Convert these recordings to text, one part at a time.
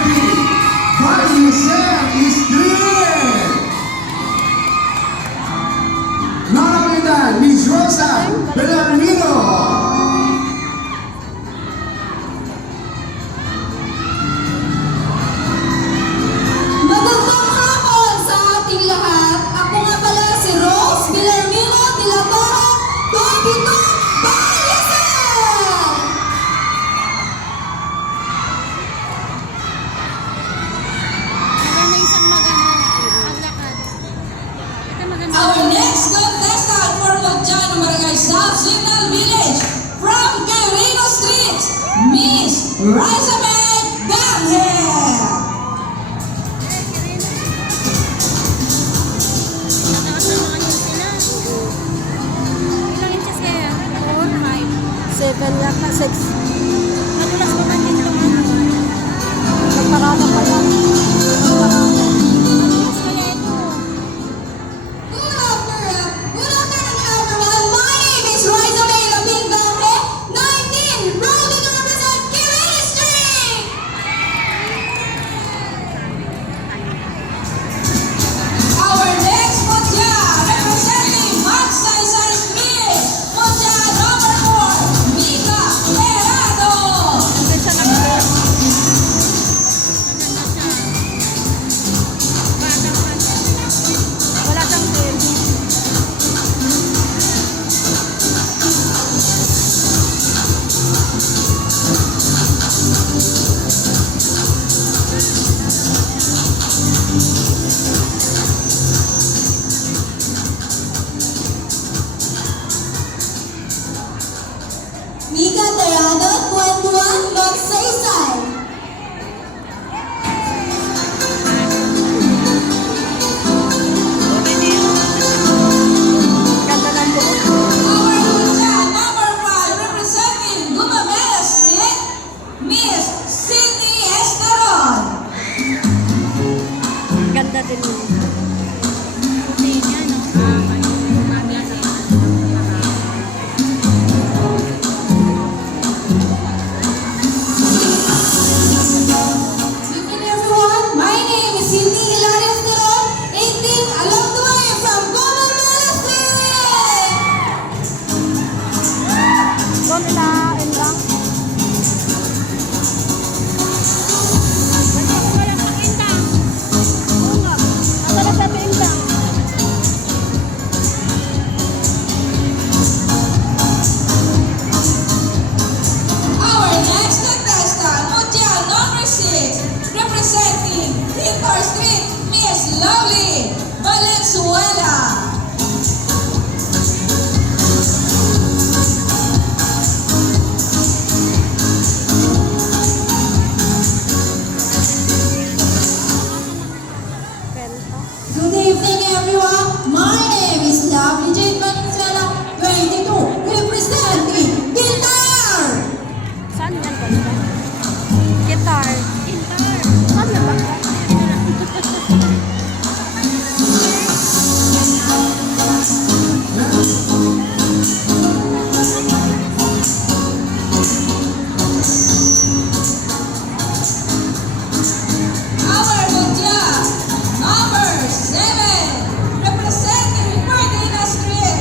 representing Maricel Istriel. Not only that, Miss Rosa Bellarmino. Magandang hapon sa ating lahat. Ako nga pala si Rose Bellarmino de la Torre, Tobito Balisel! Maganda isang maganda. Paglakad. Ito maganda. Our next contestant for Magdiano Barangay South Signal Village from Quirino Street, Miss Rizabeth Banghel. Nakakasama niyo sila. Ilang inches kaya? 4, 5. 7 yak na 6. Madulas ko man dito. Nagparada pa yan. Madulas kaya ito. Good afternoon, everyone. My name is Rizabeth Banghel, 19, proudly to represent Quirino Street. Our next Mutya, representing Magsaysay Street, Mutya number 4, Mika Perado. Isa na ba? Maganda siya. Batang kanya. Wala kang tail. Mika Perado, 21, Magsaysay. Ganda ng buhok. Our Mutya number 5, representing Gumabela Street, Miss Sydney Esteron. Ganda din yun. Puti niya, no? Good evening, everyone. My name is Cindy Hilario Esteron, 18, along the way from Gumabela Street. Doon ilain lang. Basta ko walang pakita. Oo nga. Nasa na sa tail lang. Our next contestant, Mutya number 6, representing Tintor Street, Miss Lovely Valenzuela. Penta. Good evening, everyone. My name is Lovely Jane Valenzuela, 22, representing Guitar. Saan yan banda? Guitar. Intar. Saan yan banda? Our Mutya number 7, representing Ferdinand Street,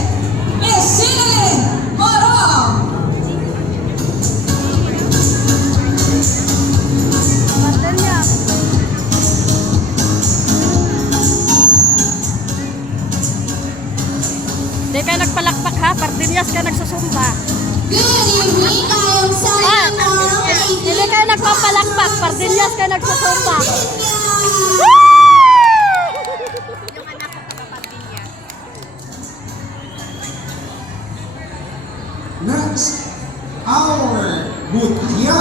Miss Sinalyn Morong. Ganda niya. Hindi kayo nagpalakpak ha. Pardinyas ka nagsusumba. Good evening, I am Sinalyn Morong, 18. Hindi kayo nagpapalakpak. Pardinyas ka nagsusumba. Yung anak ko kapatid niya. Next, our Mutya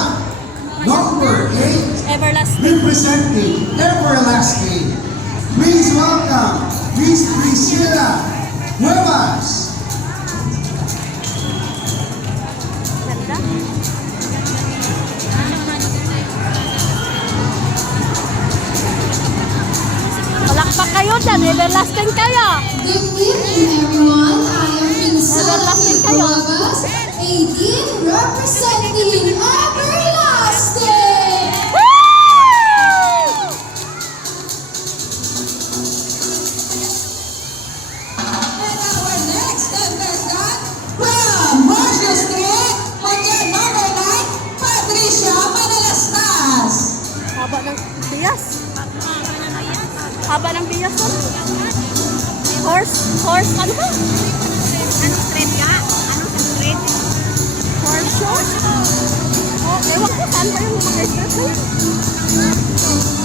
number 8, Everlasting. representing Everlasting. Please welcome Miss Priscilla Cuevas. Ganda. Palakpak kayo dyan. Everlasting kayo. Good evening, everyone. I am Princess Everlasting kayo. Cuevas, 18, representing Everlasting. Haba ng bias ko. Horse, ano ba? Anong street ka? Anong street? Horse show? Oh, ewan ko, saan ba yung mga street na yun?